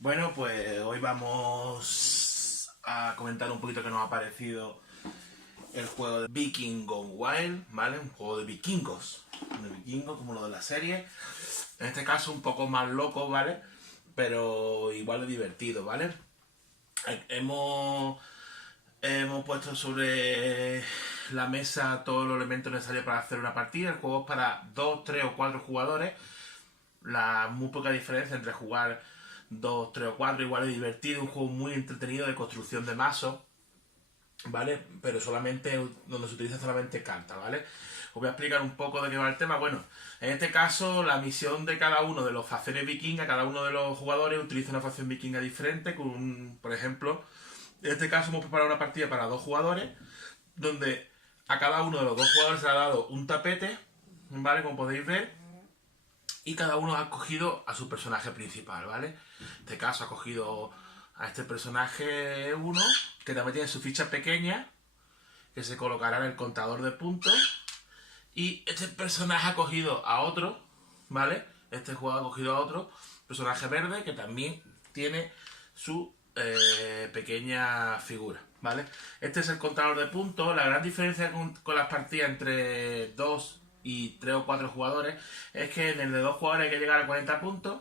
Bueno, pues hoy vamos a comentar un poquito qué nos ha parecido el juego de Viking Gone Wild, ¿vale? Un juego de vikingos como lo de la serie. En este caso un poco más loco, ¿vale? Pero igual de divertido, ¿vale? Hemos, hemos puesto sobre la mesa todos los elementos necesarios para hacer una partida. El juego es para 2, 3 o 4 jugadores. La muy poca diferencia entre jugar 2, 3 o 4 igual es divertido, un juego muy entretenido de construcción de mazos, ¿vale? Pero solamente donde se utiliza solamente cartas, ¿vale? Os voy a explicar un poco de qué va el tema. Bueno, en este caso la misión de cada uno de los facciones vikingas, cada uno de los jugadores utiliza una facción vikinga diferente, por ejemplo, en este caso hemos preparado una partida para 2 jugadores, donde a cada uno de los 2 jugadores se le ha dado un tapete, ¿vale? Como podéis ver, y cada uno ha escogido a su personaje principal, ¿vale? En este caso ha cogido a este personaje uno, que también tiene su ficha pequeña, que se colocará en el contador de puntos. Y este personaje ha cogido a otro, ¿vale? Este jugador ha cogido a otro personaje verde, que también tiene su pequeña figura, ¿vale? Este es el contador de puntos. La gran diferencia con las partidas entre 2 y 3 o 4 jugadores es que en el de 2 jugadores hay que llegar a 40 puntos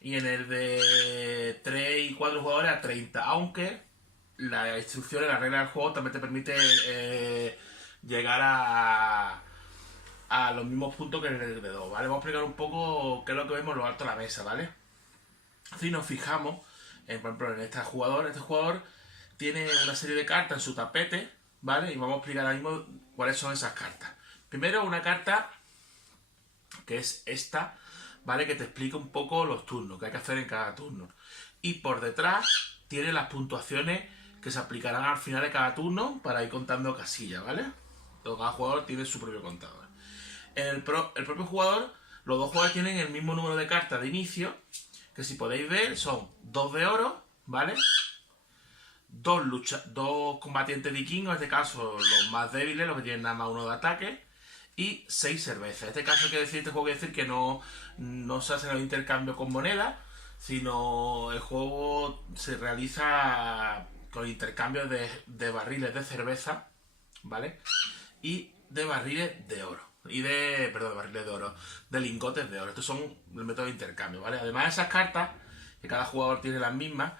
y en el de 3 y 4 jugadores a 30, aunque la instrucción, la regla del juego también te permite llegar a los mismos puntos que en el de 2, ¿vale? Vamos a explicar un poco qué es lo que vemos en lo alto de la mesa, ¿vale? Si nos fijamos, por ejemplo, en este jugador tiene una serie de cartas en su tapete, ¿vale? Y vamos a explicar ahora mismo cuáles son esas cartas. Primero, una carta que es esta, ¿vale? Que te explica un poco los turnos, que hay que hacer en cada turno. Y por detrás tiene las puntuaciones que se aplicarán al final de cada turno para ir contando casillas, ¿vale? Cada jugador tiene su propio contador. El propio jugador, los 2 jugadores tienen el mismo número de cartas de inicio, que si podéis ver son 2 de oro, ¿vale? Dos combatientes vikingos, en este caso los más débiles, los que tienen nada más 1 de ataque, y 6 cervezas. En este caso este juego quiere decir que no se hacen los intercambios con monedas, sino el juego se realiza con intercambios de barriles de cerveza, ¿vale? Y de barriles de oro. Perdón, de barriles de oro. De lingotes de oro. Estos son el método de intercambio, ¿vale? Además de esas cartas, que cada jugador tiene las mismas,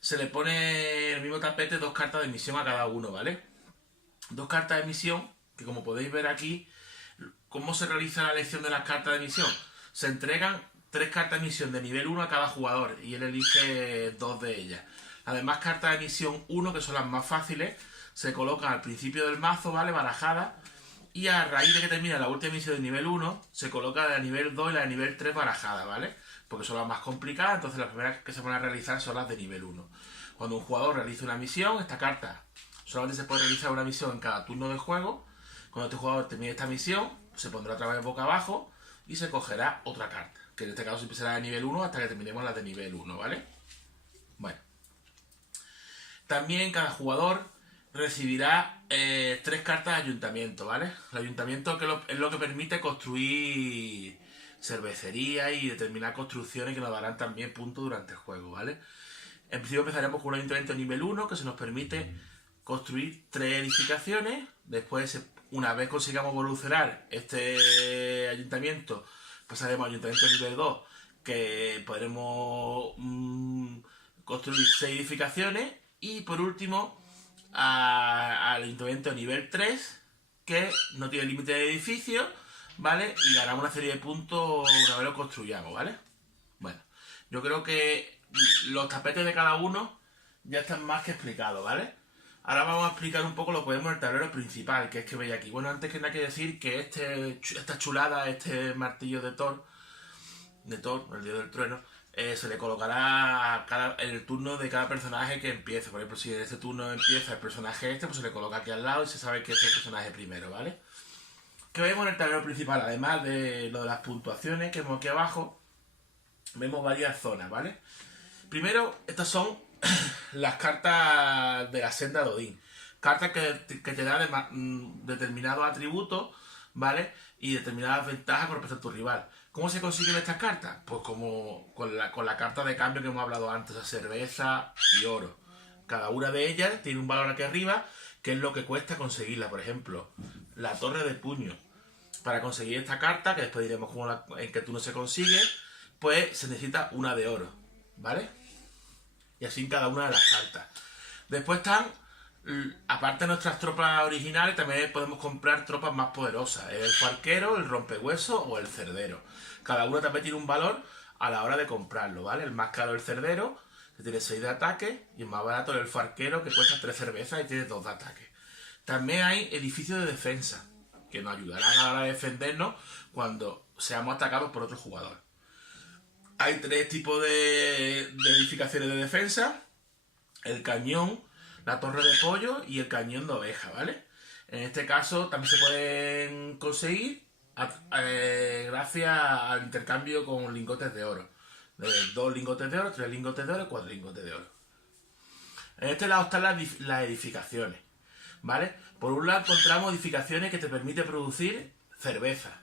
se le pone en el mismo tapete 2 cartas de misión a cada uno, ¿vale? 2 cartas de misión, que como podéis ver aquí, ¿cómo se realiza la elección de las cartas de misión? Se entregan 3 cartas de misión de nivel 1 a cada jugador y él elige 2 de ellas. Las demás cartas de misión 1, que son las más fáciles, se colocan al principio del mazo, ¿vale? Barajadas. Y a raíz de que termina la última misión de nivel 1, se coloca la de nivel 2 y la de nivel 3 barajadas, ¿vale? Porque son las más complicadas, entonces las primeras que se van a realizar son las de nivel 1. Cuando un jugador realiza una misión, esta carta solamente se puede realizar una misión en cada turno de juego. Cuando este jugador termine esta misión, se pondrá otra vez boca abajo y se cogerá otra carta, que en este caso siempre será de nivel 1 hasta que terminemos la de nivel 1, ¿vale? Bueno. También cada jugador recibirá 3 cartas de ayuntamiento, ¿vale? El ayuntamiento es lo que permite construir cervecería y determinar construcciones que nos darán también puntos durante el juego, ¿vale? En principio empezaremos con un ayuntamiento nivel 1 que se nos permite construir 3 edificaciones. Después, una vez consigamos evolucionar este ayuntamiento, pasaremos al ayuntamiento nivel 2, que podremos construir 6 edificaciones. Y por último, al ayuntamiento nivel 3, que no tiene límite de edificios, ¿vale? Y ganamos una serie de puntos una vez lo construyamos, ¿vale? Bueno, yo creo que los tapetes de cada uno ya están más que explicados, ¿vale? Ahora vamos a explicar un poco lo que vemos en el tablero principal, que es que veis aquí. Bueno, antes que nada hay que decir que esta chulada, este martillo de Thor, el dios del trueno, se le colocará en el turno de cada personaje que empiece. Por ejemplo, si en este turno empieza el personaje pues se le coloca aquí al lado y se sabe que es el personaje primero, ¿vale? ¿Qué vemos en el tablero principal? Además de lo de las puntuaciones que vemos aquí abajo, vemos varias zonas, ¿vale? Primero, estas son las cartas de la senda de Odín. Cartas que te dan determinados atributos, ¿vale? Y determinadas ventajas con respecto a tu rival. ¿Cómo se consiguen estas cartas? Pues como con la carta de cambio que hemos hablado antes, la cerveza y oro. Cada una de ellas tiene un valor aquí arriba, que es lo que cuesta conseguirla. Por ejemplo, la torre de puño. Para conseguir esta carta, que después diremos en qué turno se consigue, pues se necesita una de oro, ¿vale? Y así en cada una de las cartas. Después están, aparte de nuestras tropas originales, también podemos comprar tropas más poderosas. El arquero, el rompehueso o el cerdero. Cada uno también tiene un valor a la hora de comprarlo, ¿vale? El más caro es el cerdero, que tiene 6 de ataque, y el más barato es el arquero, que cuesta 3 cervezas y tiene 2 de ataque. También hay edificios de defensa, que nos ayudarán a la hora de defendernos cuando seamos atacados por otro jugador. Hay 3 tipos de edificaciones de defensa: el cañón, la torre de pollo y el cañón de oveja, ¿vale? En este caso también se pueden conseguir gracias al intercambio con lingotes de oro. 2 lingotes de oro, 3 lingotes de oro, 4 lingotes de oro. En este lado están las edificaciones, ¿vale? Por un lado encontramos edificaciones que te permiten producir cerveza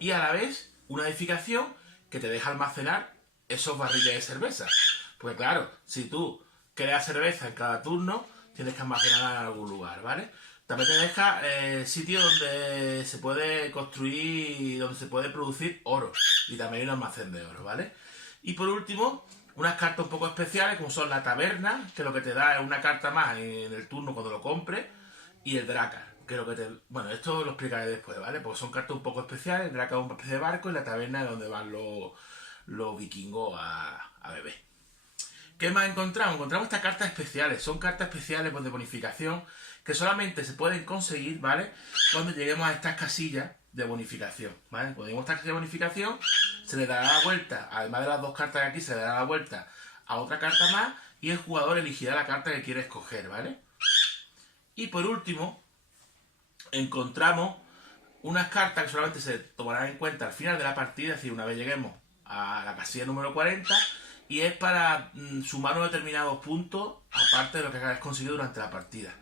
y a la vez una edificación que te deja almacenar esos barriles de cerveza. Porque claro, si tú creas cerveza en cada turno, tienes que almacenarla en algún lugar, ¿vale? También te deja sitios donde se puede construir, donde se puede producir oro. Y también hay un almacén de oro, ¿vale? Y por último, unas cartas un poco especiales, como son la taberna, que lo que te da es una carta más en el turno cuando lo compres, y el Drakkar, que lo que te... Bueno, esto lo explicaré después, ¿vale? Porque son cartas un poco especiales. El Drakkar es una especie de barco y la taberna es donde van los vikingos a beber. ¿Qué más encontramos? Encontramos estas cartas especiales. Son cartas especiales de bonificación que solamente se pueden conseguir, ¿vale? Cuando lleguemos a estas casillas de bonificación, ¿vale? Cuando lleguemos a estas casillas de bonificación, se le dará la vuelta, además de las 2 cartas de aquí, se le dará la vuelta a otra carta más y el jugador elegirá la carta que quiere escoger, ¿vale? Y por último, encontramos unas cartas que solamente se tomarán en cuenta al final de la partida, es decir, una vez lleguemos a la casilla número 40, y es para sumar unos determinados puntos aparte de lo que hayas conseguido durante la partida.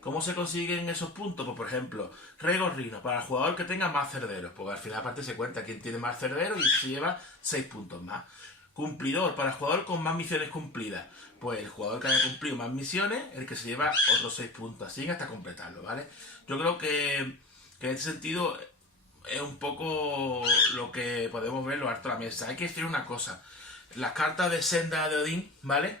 ¿Cómo se consiguen esos puntos? Pues por ejemplo, Rey Gorrino, para el jugador que tenga más cerderos, porque al final de la partida se cuenta quién tiene más cerderos y se lleva 6 puntos más. Cumplidor, para el jugador con más misiones cumplidas, pues el jugador que haya cumplido más misiones, el que se lleva otros 6 puntos, así hasta completarlo, ¿vale? Yo creo que en este sentido es un poco lo que podemos ver lo harto de la mesa. Hay que decir una cosa: las cartas de Senda de Odín, ¿vale?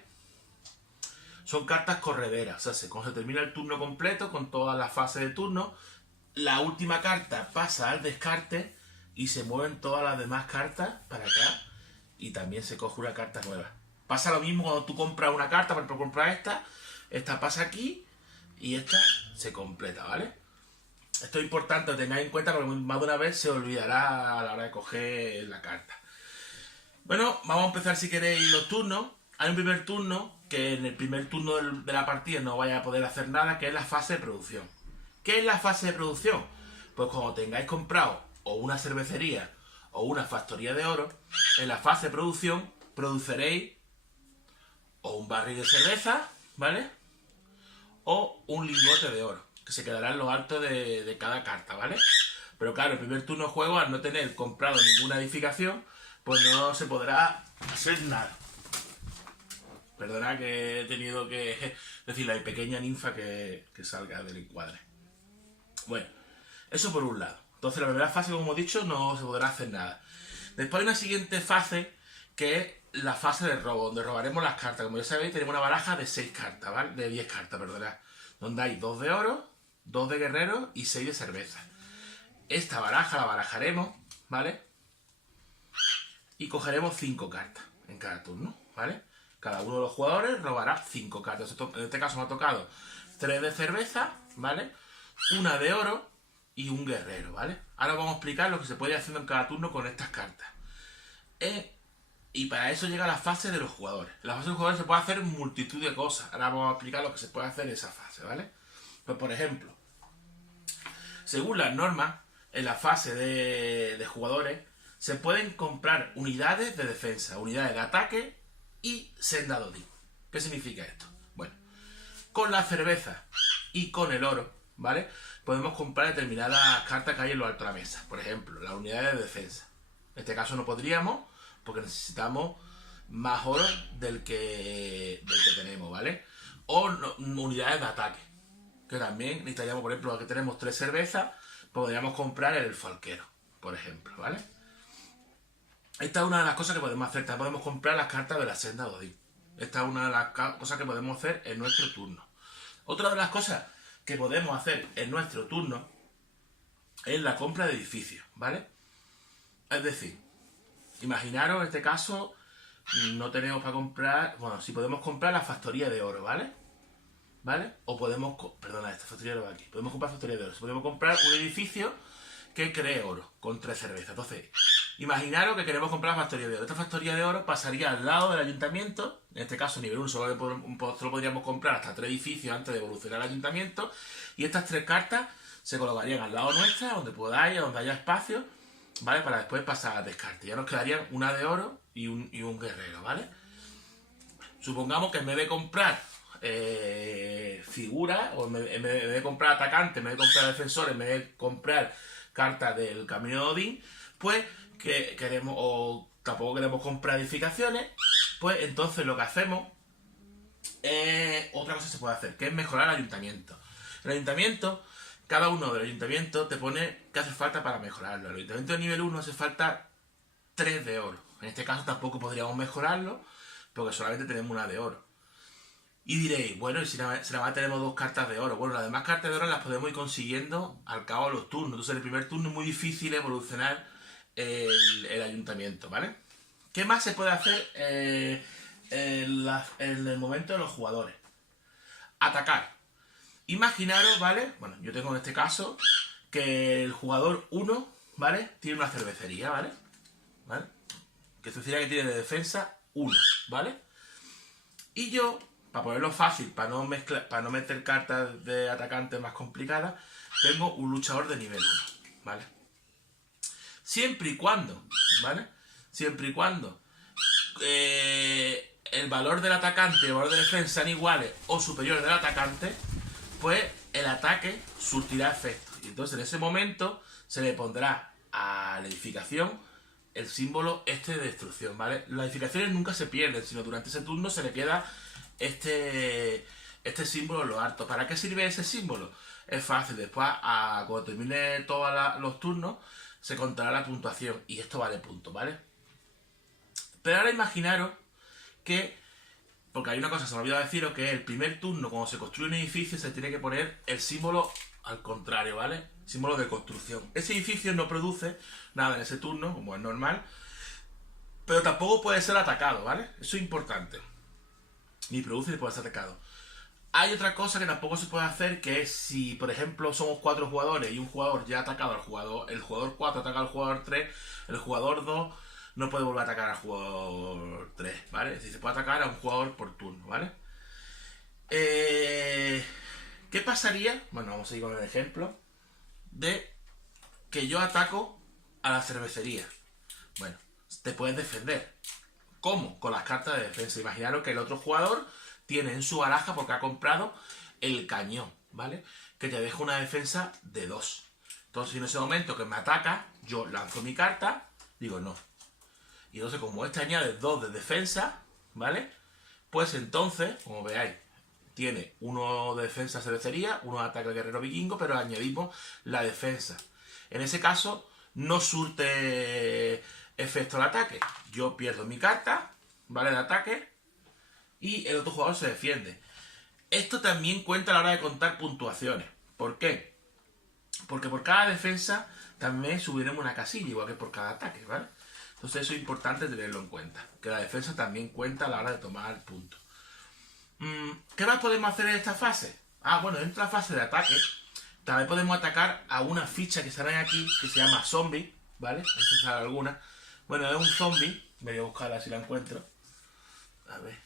Son cartas correderas, o sea, cuando se termina el turno completo, con todas las fases de turno, la última carta pasa al descarte y se mueven todas las demás cartas para acá y también se coge una carta nueva. Pasa lo mismo cuando tú compras una carta, por ejemplo, compras esta pasa aquí y esta se completa, ¿vale? Esto es importante, lo tengáis en cuenta porque más de una vez se olvidará a la hora de coger la carta. Bueno, vamos a empezar si queréis los turnos. Hay un primer turno que en el primer turno de la partida no vaya a poder hacer nada, que es la fase de producción. ¿Qué es la fase de producción? Pues cuando tengáis comprado o una cervecería o una factoría de oro, en la fase de producción produciréis o un barril de cerveza, ¿vale? O un lingote de oro, que se quedará en lo alto de cada carta, ¿vale? Pero claro, el primer turno de juego, al no tener comprado ninguna edificación, pues no se podrá hacer nada. Perdona que he tenido que decir la pequeña ninfa que salga del encuadre. Bueno, eso por un lado. Entonces la primera fase, como hemos dicho, no se podrá hacer nada. Después hay una siguiente fase, que es la fase de robo, donde robaremos las cartas. Como ya sabéis, tenemos una baraja de 6 cartas, ¿vale? De 10 cartas, perdona. Donde hay 2 de oro, 2 de guerrero y 6 de cerveza. Esta baraja la barajaremos, ¿vale? Y cogeremos 5 cartas en cada turno, ¿vale? Cada uno de los jugadores robará 5 cartas. En este caso me ha tocado 3 de cerveza, ¿vale? Una de oro y un guerrero, ¿vale? Ahora vamos a explicar lo que se puede ir haciendo en cada turno con estas cartas. Y para eso llega la fase de los jugadores. En la fase de los jugadores se puede hacer multitud de cosas. Ahora vamos a explicar lo que se puede hacer en esa fase, ¿vale? Pues por ejemplo, según las normas, en la fase de jugadores se pueden comprar unidades de defensa, unidades de ataque y senda de Odín. ¿Qué significa esto? Bueno, con la cerveza y con el oro, ¿vale? Podemos comprar determinadas cartas que hay en lo alto de la mesa. Por ejemplo, las unidades de defensa. En este caso no podríamos, porque necesitamos más oro del que tenemos, ¿vale? O unidades de ataque, que también necesitaríamos, por ejemplo, aquí tenemos 3 cervezas, podríamos comprar el falquero, por ejemplo, ¿vale? Esta es una de las cosas que podemos hacer. También podemos comprar las cartas de la senda de Odín. Esta es una de las cosas que podemos hacer en nuestro turno. Otra de las cosas que podemos hacer en nuestro turno es la compra de edificios, ¿vale? Es decir, imaginaros en este caso, no tenemos para comprar, bueno, si podemos comprar la factoría de oro, ¿vale? ¿Vale? O podemos, perdona, esta factoría de oro aquí, podemos comprar factoría de oro, podemos comprar un edificio que cree oro con 3 cervezas. Entonces, imaginaros que queremos comprar la factoría de oro. Esta factoría de oro pasaría al lado del ayuntamiento, en este caso nivel 1 solo podríamos comprar hasta 3 edificios antes de evolucionar al ayuntamiento, y estas 3 cartas se colocarían al lado nuestra, donde podáis, donde haya espacio, ¿vale? Para después pasar al descarte. Ya nos quedarían una de oro y un guerrero, ¿vale? Supongamos que en vez de comprar figuras, o en vez de comprar atacantes, en vez de comprar defensores, en vez de comprar cartas del camino de Odín, pues que queremos, o tampoco queremos comprar edificaciones, pues entonces lo que hacemos otra cosa se puede hacer, que es mejorar el ayuntamiento. El ayuntamiento, cada uno del ayuntamiento te pone qué hace falta para mejorarlo. El ayuntamiento de nivel 1 hace falta 3 de oro. En este caso tampoco podríamos mejorarlo, porque solamente tenemos una de oro. Y diréis, bueno, y si nada más tenemos 2 cartas de oro. Bueno, las demás cartas de oro las podemos ir consiguiendo al cabo de los turnos. Entonces, en el primer turno es muy difícil evolucionar el ayuntamiento, ¿vale? ¿Qué más se puede hacer en el momento de los jugadores? Atacar. Imaginaros, ¿vale? Bueno, yo tengo en este caso que el jugador 1, ¿vale? Tiene una cervecería, ¿vale? ¿Vale? Que cervecería que tiene de defensa 1, ¿vale? Y yo, para ponerlo fácil, para no meter cartas de atacantes más complicadas, tengo un luchador de nivel 1, ¿vale? Siempre y cuando, ¿vale? Siempre y cuando el valor del atacante y el valor de defensa sean iguales o superiores del atacante, pues el ataque surtirá efecto. Y entonces en ese momento se le pondrá a la edificación el símbolo de destrucción, ¿vale? Las edificaciones nunca se pierden, sino durante ese turno se le queda este símbolo en lo alto. ¿Para qué sirve ese símbolo? Es fácil, después cuando termine todos los turnos se contará la puntuación y esto vale puntos, ¿vale? Pero ahora imaginaros que, porque hay una cosa que se me ha olvidado deciros, que el primer turno, cuando se construye un edificio, se tiene que poner el símbolo al contrario, ¿vale? Símbolo de construcción. Ese edificio no produce nada en ese turno, como es normal, pero tampoco puede ser atacado, ¿vale? Eso es importante. Ni produce ni puede ser atacado. Hay otra cosa que tampoco se puede hacer, que es si, por ejemplo, somos 4 jugadores y un jugador ya ha atacado al jugador, el jugador 4 ataca al jugador 3, el jugador 2 no puede volver a atacar al jugador 3, ¿vale? Es decir, se puede atacar a un jugador por turno, ¿vale? ¿Qué pasaría? Bueno, vamos a ir con el ejemplo de que yo ataco a la cervecería. Bueno, te puedes defender. ¿Cómo? Con las cartas de defensa. Imaginaros que el otro jugador tiene en su baraja, porque ha comprado el cañón, ¿vale? Que te deja una defensa de 2. Entonces, en ese momento que me ataca, yo lanzo mi carta, digo no. Y entonces, como este añade 2 de defensa, ¿vale? Pues entonces, como veáis, tiene uno de defensa cervecería, uno de ataque guerrero vikingo, pero añadimos la defensa. En ese caso, no surte efecto el ataque. Yo pierdo mi carta, ¿vale? De ataque, y el otro jugador se defiende. Esto también cuenta a la hora de contar puntuaciones. ¿Por qué? Porque por cada defensa también subiremos una casilla, igual que por cada ataque, ¿vale? Entonces eso es importante tenerlo en cuenta, que la defensa también cuenta a la hora de tomar puntos. ¿Qué más podemos hacer en esta fase? Bueno, en esta fase de ataque también podemos atacar a una ficha que sale aquí, que se llama zombie, ¿vale? Ahí se sale alguna. Bueno, es un zombie, voy a buscarla si la encuentro. A ver.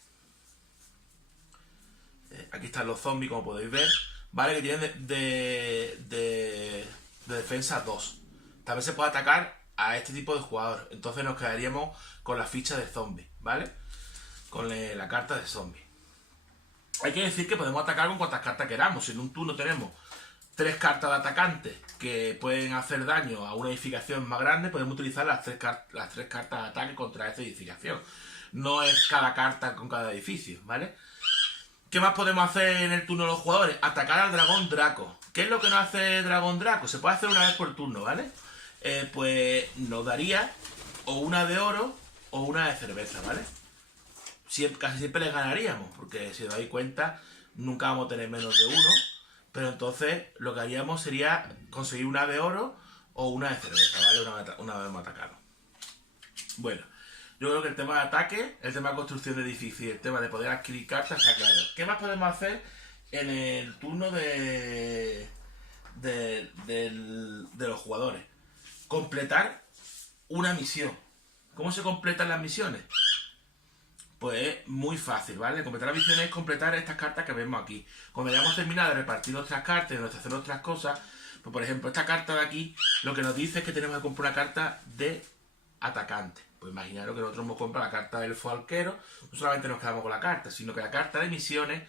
Aquí están los zombies, como podéis ver, ¿vale? Que tienen de defensa 2. También se puede atacar a este tipo de jugador. Entonces nos quedaríamos con la ficha de zombie, ¿vale? Con la carta de zombie. Hay que decir que podemos atacar con cuantas cartas queramos. Si en un turno tenemos 3 cartas de atacante que pueden hacer daño a una edificación más grande, podemos utilizar las tres cartas de ataque contra esa edificación. No es cada carta con cada edificio, ¿vale? ¿Qué más podemos hacer en el turno de los jugadores? Atacar al dragón Draco. ¿Qué es lo que nos hace el dragón Draco? Se puede hacer una vez por turno, ¿vale? Pues nos daría o una de oro o una de cerveza, ¿vale? Casi siempre le ganaríamos, porque si os dais cuenta, nunca vamos a tener menos de uno. Pero entonces lo que haríamos sería conseguir una de oro o una de cerveza, ¿vale? Una vez hemos atacado. Bueno, yo creo que el tema de ataque, el tema de construcción de edificios y el tema de poder adquirir cartas está claro. ¿Qué más podemos hacer en el turno de los jugadores? Completar una misión. ¿Cómo se completan las misiones? Pues es muy fácil, ¿vale? Completar la misión es completar estas cartas que vemos aquí. Cuando hayamos terminado de repartir nuestras cartas y de hacer otras cosas, pues por ejemplo, esta carta de aquí lo que nos dice es que tenemos que comprar una carta de atacante. Pues imaginaros que nosotros hemos comprado la carta del elfo arquero, no solamente nos quedamos con la carta, sino que la carta de misiones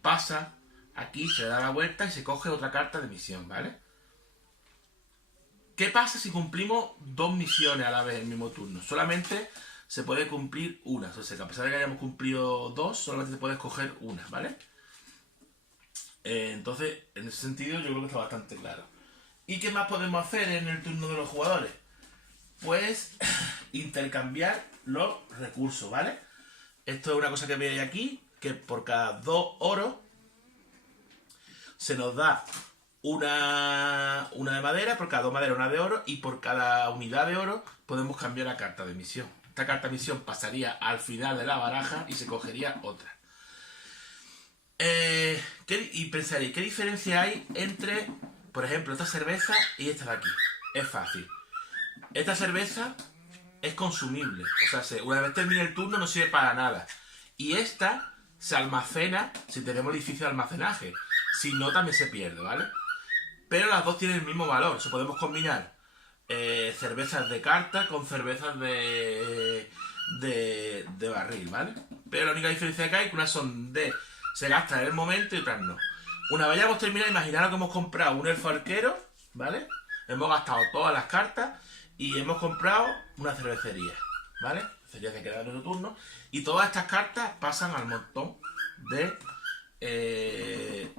pasa aquí, se da la vuelta y se coge otra carta de misión, ¿vale? ¿Qué pasa si cumplimos 2 misiones a la vez en el mismo turno? Solamente se puede cumplir una. O sea, que a pesar de que hayamos cumplido 2, solamente se puede escoger una, ¿vale? Entonces, en ese sentido, yo creo que está bastante claro. ¿Y qué más podemos hacer en el turno de los jugadores? Pues intercambiar los recursos, ¿vale? Esto es una cosa que veis aquí, que por cada 2 oros se nos da una de madera, por cada 2 madera una de oro, y por cada unidad de oro podemos cambiar la carta de misión. Esta carta de misión pasaría al final de la baraja y se cogería otra. Y pensaréis, ¿qué diferencia hay entre, por ejemplo, esta cerveza y esta de aquí? Es fácil. Esta cerveza es consumible. O sea, una vez termine el turno no sirve para nada. Y esta se almacena si tenemos edificio de almacenaje. Si no, también se pierde, ¿vale? Pero las dos tienen el mismo valor. O sea, podemos combinar cervezas de carta con cervezas de barril, ¿vale? Pero la única diferencia que hay es que unas son se gasta en el momento y otras no. Una vez ya hemos terminado, imaginaros que hemos comprado un elfo arquero, ¿vale? Hemos gastado todas las cartas y hemos comprado una cervecería, ¿vale? Sería que queda en otro turno. Y todas estas cartas pasan al montón de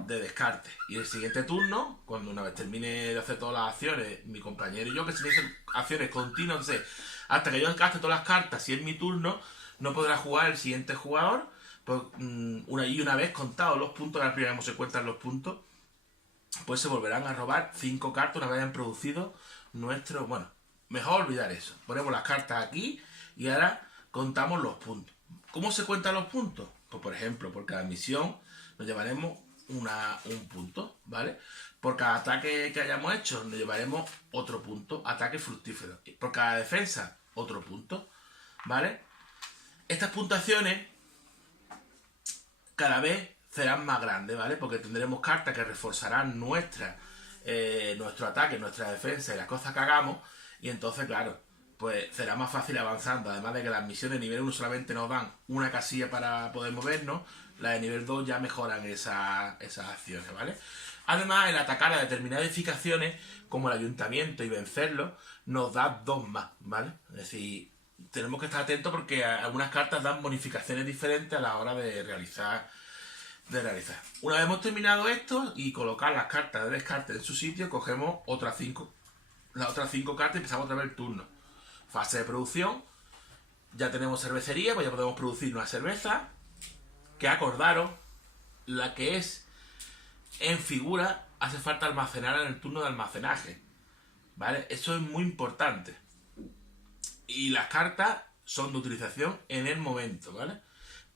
descarte. Y el siguiente turno, cuando una vez termine de hacer todas las acciones, mi compañero y yo, que se dicen acciones continuas, entonces, hasta que yo gaste todas las cartas, si es mi turno, no podrá jugar el siguiente jugador. Pues una vez contados los puntos, al primero se cuentan los puntos, pues se volverán a robar 5 cartas una vez hayan producido nuestro... Bueno, mejor olvidar eso. Ponemos las cartas aquí y ahora contamos los puntos. ¿Cómo se cuentan los puntos? Pues por ejemplo, por cada misión nos llevaremos un punto, ¿vale? Por cada ataque que hayamos hecho nos llevaremos otro punto, ataque fructífero. Por cada defensa, otro punto, ¿vale? Estas puntuaciones cada vez serán más grandes, ¿vale? Porque tendremos cartas que reforzarán nuestro ataque, nuestra defensa y las cosas que hagamos. Y entonces, claro, pues será más fácil avanzando. Además de que las misiones de nivel 1 solamente nos dan una casilla para poder movernos, las de nivel 2 ya mejoran esas acciones, ¿vale? Además, el atacar a determinadas edificaciones, como el ayuntamiento, y vencerlo, nos da 2 más, ¿vale? Es decir, tenemos que estar atentos porque algunas cartas dan bonificaciones diferentes a la hora de realizar. Una vez hemos terminado esto y colocar las cartas de descarte en su sitio, cogemos las otras 5 cartas y empezamos otra vez el turno. Fase de producción. Ya tenemos cervecería, pues ya podemos producir una cerveza. Que acordaros, la que es en figura, hace falta almacenar en el turno de almacenaje, ¿vale? Eso es muy importante. Y las cartas son de utilización en el momento, ¿vale?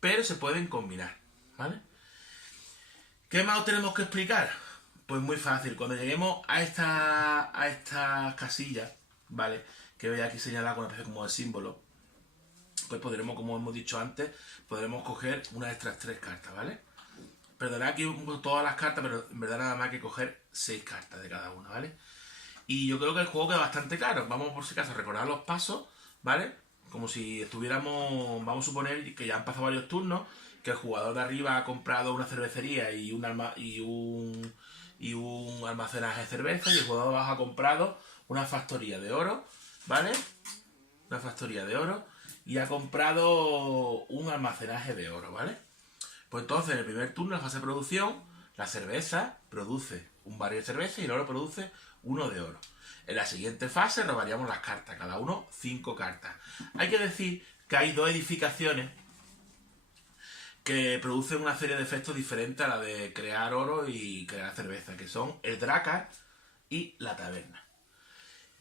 Pero se pueden combinar, ¿vale? ¿Qué más os tenemos que explicar? Pues muy fácil. Cuando lleguemos a estas casillas, ¿vale? Que veis aquí señalada con una especie como de símbolo, pues podremos, como hemos dicho antes, podremos coger una de estas 3 cartas, ¿vale? Perdonad aquí todas las cartas, pero en verdad nada más que coger 6 cartas de cada una, ¿vale? Y yo creo que el juego queda bastante claro. Vamos por si acaso a recordar los pasos, ¿vale? Como si estuviéramos, vamos a suponer que ya han pasado varios turnos, que el jugador de arriba ha comprado una cervecería y un almacenaje de cerveza y el jugador de abajo ha comprado una factoría de oro, ¿vale? Una factoría de oro y ha comprado un almacenaje de oro, ¿vale? Pues entonces en el primer turno, en la fase de producción, la cerveza produce un barril de cerveza y el oro produce uno de oro. En la siguiente fase robaríamos las cartas, cada uno 5 cartas. Hay que decir que hay 2 edificaciones que producen una serie de efectos diferentes a la de crear oro y crear cerveza, que son el Drakkar y la taberna.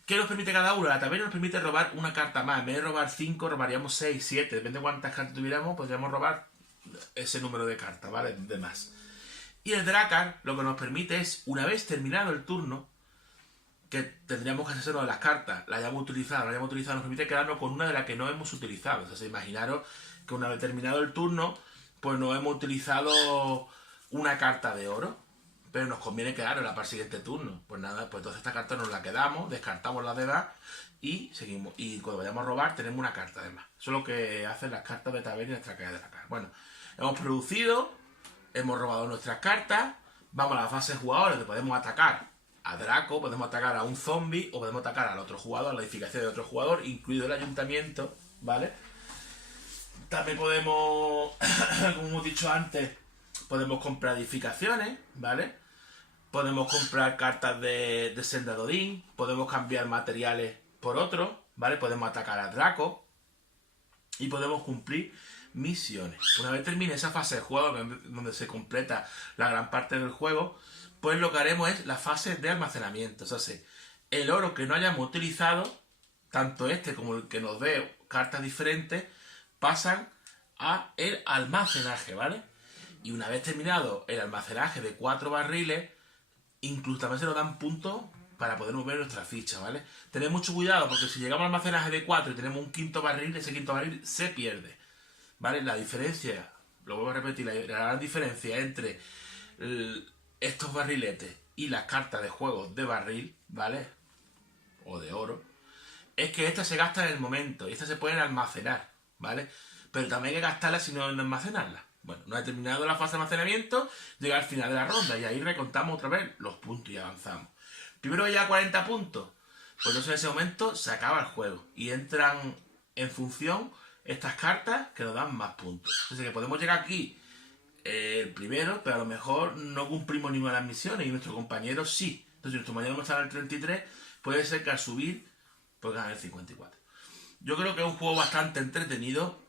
¿Qué nos permite cada uno? La taberna nos permite robar una carta más. En vez de robar 5, robaríamos 6, 7. Depende de cuántas cartas tuviéramos, podríamos robar ese número de cartas, ¿vale? De más. Y el Drakkar lo que nos permite es, una vez terminado el turno, que tendríamos que hacernos de las cartas, la hayamos utilizado, nos permite quedarnos con una de las que no hemos utilizado. O sea, imaginaros que una vez terminado el turno, pues no hemos utilizado una carta de oro, pero nos conviene quedarnos para el siguiente turno. Pues nada, pues entonces esta carta nos la quedamos, descartamos las demás y seguimos. Y cuando vayamos a robar tenemos una carta de más. Eso es lo que hacen las cartas de taberna y nuestra caja de la cara. Bueno, hemos producido, hemos robado nuestras cartas, vamos a la fase de jugadores, donde podemos atacar a Draco, podemos atacar a un zombie o podemos atacar al otro jugador, a la edificación de otro jugador, incluido el ayuntamiento, ¿vale? También podemos, como hemos dicho antes, podemos comprar edificaciones, ¿vale? Podemos comprar cartas de Senda de Odín, podemos cambiar materiales por otros, ¿vale? Podemos atacar a Draco y podemos cumplir misiones. Una vez termine esa fase de juego, donde se completa la gran parte del juego, pues lo que haremos es la fase de almacenamiento. O sea, el oro que no hayamos utilizado, tanto este como el que nos dé cartas diferentes, pasan a el almacenaje, ¿vale? Y una vez terminado el almacenaje de 4 barriles, incluso también se nos dan puntos para poder mover nuestra ficha, ¿vale? Tened mucho cuidado, porque si llegamos al almacenaje de 4 y tenemos un quinto barril, ese quinto barril se pierde, ¿vale? La diferencia, lo vuelvo a repetir, la gran diferencia entre estos barriletes y las cartas de juego de barril, ¿vale? O de oro, es que estas se gastan en el momento y estas se pueden almacenar, ¿vale? Pero también hay que gastarlas si no almacenarlas. Bueno, no he terminado la fase de almacenamiento, llega al final de la ronda y ahí recontamos otra vez los puntos y avanzamos. Primero ya 40 puntos, pues entonces en ese momento se acaba el juego y entran en función estas cartas que nos dan más puntos. Entonces que podemos llegar aquí el primero, pero a lo mejor no cumplimos ninguna de las misiones y nuestro compañero sí. Entonces si nuestro compañero no está en el 33, puede ser que al subir pues gane el 54. Yo creo que es un juego bastante entretenido,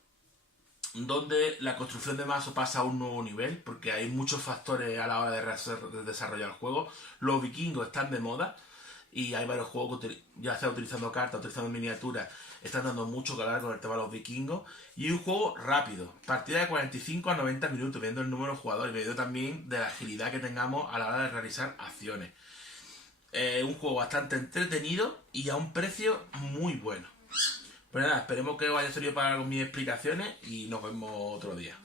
donde la construcción de mazo pasa a un nuevo nivel, porque hay muchos factores a la hora de desarrollar el juego. Los vikingos están de moda y hay varios juegos que, ya sea utilizando cartas, utilizando miniaturas, están dando mucho que hablar con el tema de los vikingos. Y un juego rápido, partida de 45 a 90 minutos, viendo el número de jugadores y viendo también de la agilidad que tengamos a la hora de realizar acciones. Un juego bastante entretenido y a un precio muy bueno. Pues nada, esperemos que os haya servido para mis explicaciones y nos vemos otro día.